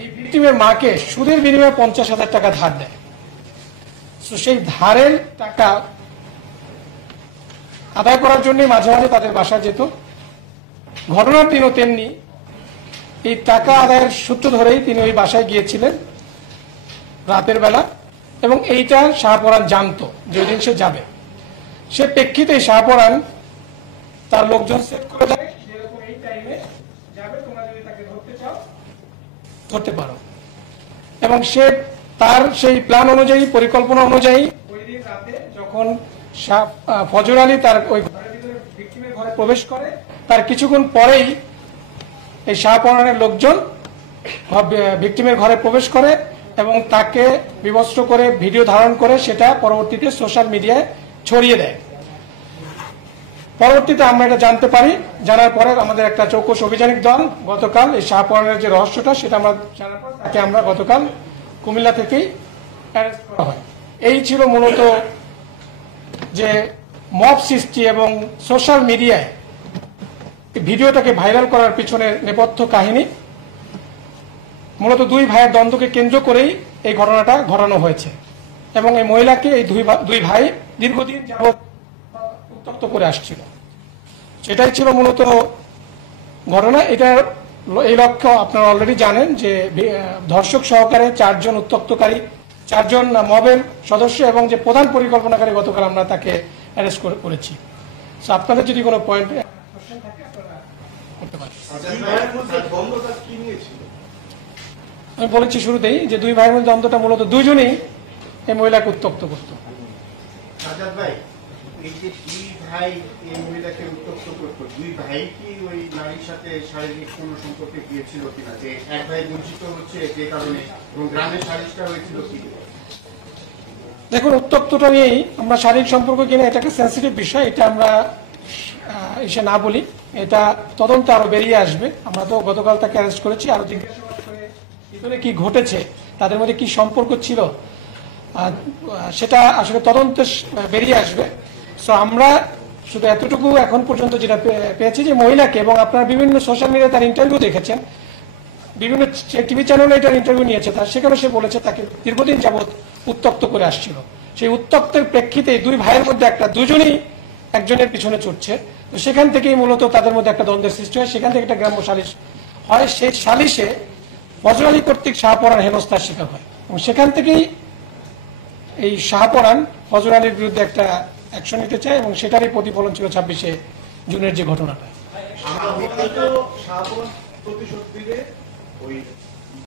এই ভিকটিমের মাকে সুদের বিনিময়ে 50,000 টাকা ধার দেয়। তো সেই ধারের টাকা আদায় করার জন্য মাঝে মাঝে তাদের বাসায় যেত। ঘটনার দিনও তেমনি এই টাকা আদায়ের সূত্র ধরেই তিনি ওই বাসায় গিয়েছিলেন রাতের বেলা, এবং এইটা শাহপরান জানতো যে ওই দিন সে যাবে। সে প্রেক্ষিতে শাহপরান তার লোকজন সেট করে দেয়, যেরকম এই টাইমে যাবে, তোমরা যদি তাকে ধরতে চাও ধরতে পারো। এবং সে তার সেই প্ল্যান অনুযায়ী, পরিকল্পনা অনুযায়ী ওই দিন রাতে যখন ফজর আলী তার ওই ঘরের ভিতরে ভিকটিমের ঘরে প্রবেশ করে, তার কিছুক্ষণ পরেই এই শাহপরানের লোকজন ভিকটিমের ঘরে প্রবেশ করে এবং তাকে বিবস্ত্র করে ভিডিও ধারণ করে সেটা পরবর্তীতে সোশ্যাল মিডিয়ায় ছড়িয়ে দেয়। পরবর্তীতে আমরা এটা জানতে পারি, জানার পরে আমাদের একটা চৌকস অভিযানিক দল গতকাল এই শাহপরানের যে রহস্যটা সেটা আমরা জানার পর তাকে আমরা গতকাল কুমিল্লা থেকেই অ্যারেস্ট করা হয়। এই ছিল মূলত যে মব সৃষ্টি এবং সোশ্যাল মিডিয়ায় ভিডিওটাকে ভাইরাল করার পিছনে নেপথ্য কাহিনী। মূলত দুই ভাইয়ের দ্বন্দ্বকে কেন্দ্র করেই এই ঘটনাটা ঘটানো হয়েছে এবং এই মহিলাকে এই দুই ভাই দীর্ঘদিন যাবৎ উত্তপ্ত করে আসছিল। সেটাই ছিল মূলত ঘটনা। এটার এই লক্ষ্য আপনারা অলরেডি জানেন যে ধর্ষক সহকারে 4 জন উত্তপ্তকারী, 4 জন মবের সদস্য এবং যে প্রধান পরিকল্পনাকারী গতকাল আমরা তাকে অ্যারেস্ট করেছি। সো আপনাদের যদি কোনো পয়েন্ট থাকে আপনারা করতে পারেন। আমি বলেছি শুরুতেই যে দুই ভাইয়ের মধ্যে দ্বন্দ্বটা মূলত দুইজনেই এই মহিলাকে উত্তপ্ত করত। এই যে দুই ভাই এই মহিলাকে উত্তপ্ত করতো, দুই ভাই কি ওই নারীর সাথে শারীরিক কোনো সম্পর্কে গিয়েছিল কিনা, যে এক ভাই বঞ্চিত হচ্ছে যে কারণে, এবং গ্রামের সালিশটা হয়েছিল কি? দেখুন, উত্তপ্তটা নিয়েই আমরা শারীরিক সম্পর্ক কিনা এটা একটা সেন্সিটিভ বিষয়, এটা আমরা এসে না বলি, এটা তদন্ত আরো বেরিয়ে আসবে। আমরা তো গতকাল তাকে অ্যারেস্ট করেছি, আরো জিজ্ঞাসাবাদ করে ভিতরে কি ঘটেছে, তাদের মধ্যে কি সম্পর্ক ছিল সেটা আসলে তদন্তে বেরিয়ে আসবে। সো আমরা শুধু এতটুকু এখন পর্যন্ত যেটা পেয়েছি যে মহিলাকে, এবং আপনারা বিভিন্ন সোশ্যাল মিডিয়ায় তার ইন্টারভিউ দেখেছেন, বিভিন্ন টিভি চ্যানেলে এটার ইন্টারভিউ নিয়েছে, তার সেখানে সে বলেছে তাকে দীর্ঘদিন যাবৎ উত্তপ্ত করে আসছিল। সেই উত্তপ্তের প্রেক্ষিতে দুই ভাইয়ের মধ্যে দুজনেই একজনের পিছনে ছুটছে, তো সেখান থেকেই মূলত তাদের মধ্যে একটা দ্বন্দ্বের সৃষ্টি হয়। সেখান থেকে একটা গ্রাম্য সালিশ হয়, সেই সালিশে ফজর আলী কর্তৃক শাহপরান হেনস্থার শিকার হয় এবং সেখান থেকেই এই শাহপরান ফজর আলীর বিরুদ্ধে একটা অ্যাকশন নিতে চায় এবং সেটারই প্রতিফলন ছিল 26শে জুনের যে ঘটনাটা।